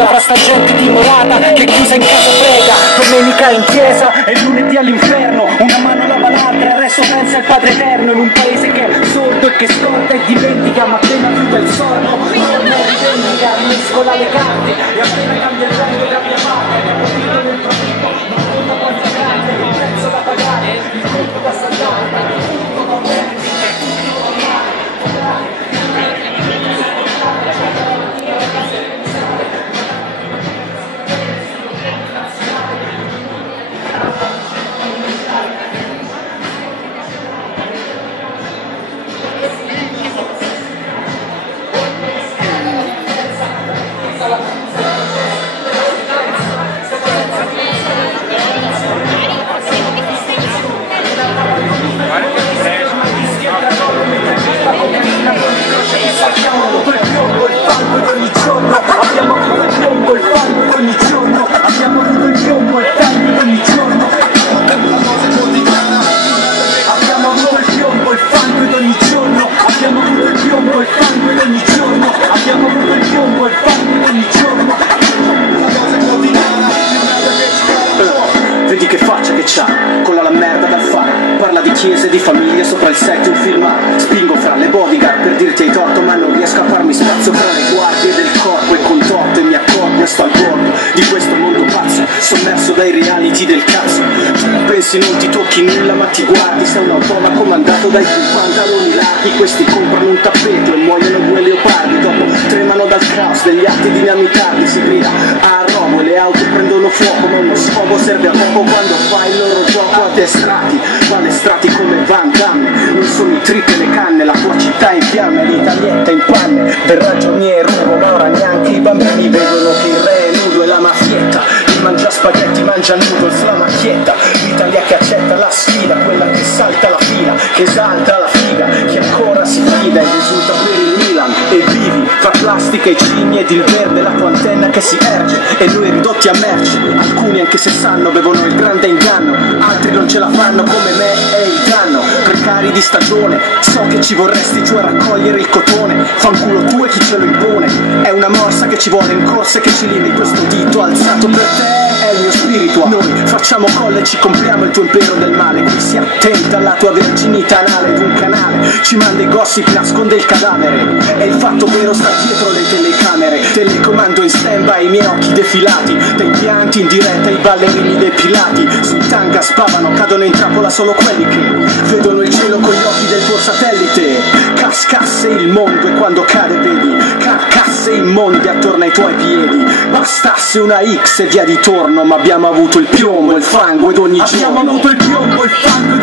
vergogna fra sta gente timorata che chiusa in casa prega, domenica in chiesa e lunedì all'inferno. Una mano lava l'altra, il resto pensa al Padre Eterno. In un paese che è sordo e che scorda e dimentica, ma appena chiude il sonno non rivendica, mescola le carte e appena cambia il rango cambia parte. Abbiamo finito nel profitto, non conta quanto è grande, il prezzo da pagare, il conto da saldare, tutto va bene. Abbiamo avuto il piombo, il fango ogni giorno, abbiamo avuto il piombo, il fango ogni giorno, abbiamo avuto il piombo, il fango ogni giorno, abbiamo avuto il piombo, il fango ogni giorno, abbiamo avuto il piombo, il fango ogni giorno, abbiamo avuto il piombo, il fango ogni giorno. Vedi che faccia che c'ha, con la merda da fare. Parla di chiese, di famiglie, sopra il set un film. Spingo fra le bodyguard per dirti hai torto, ma non riesco a farmi spazio fra le guardie del corpo e contorto. E mi accorgo e sto al bordo di questo mondo pazzo, sommerso dai reality del cazzo. Tu pensi non ti tocchi nulla ma ti guardi, sei un automa comandato dai tuoi pantaloni larghi. Questi comprano un tappeto e muoiono due leopardi. Dopo tremano dal caos degli atti dinamitarli. Si grida a robo, le auto prendono fuoco, ma uno sfogo serve a poco quando fai il loro gioco. Addestrati, palestrati come Van Damme. Non sono i trip e le canne, la tua città è in fiamme, l'Italietta in panne. Per ragionier rubo, ma ora neanche i bambini vedono che il re è nudo e la mafietta. Chi mangia spaghetti mangia noodles, la macchietta. L'Italia che accetta la sfida, quella che salta la fila, che esalta la figa. Chi ancora si fida e risulta per il Milan. E vivi fra plastica e cigni ed il verde, la tua antenna che si erge e noi ridotti a merce. Alcuni anche se sanno bevono il grande inganno, altri non ce la fanno come me è il danno. Precari di stagione, so che ci vorresti giù a raccogliere il cotone. Fanculo tu e chi ce lo impone, è una morsa che ci vuole in corsa e che ci limi. Questo dito alzato per te è il mio spirito. Noi facciamo colle e ci compriamo il tuo impero del male. Qui si attenta alla tua verginità anale ed un canale ci manda i gossip, nasconde il cadavere. E il fatto vero sta dietro le telecamere. Telecomando in stand-by i miei occhi defilati, dei pianti in diretta i ballerini depilati. Sui tanga spavano, cadono in trappola solo quelli che vedono il cielo con gli occhi del tuo satellite. Cascasse il mondo e quando cade vedi carcasse immondi attorno ai tuoi piedi. Bastasse una X e via di torno, ma abbiamo avuto il piombo, il fango ed ogni giorno. Abbiamo avuto il piombo, il fango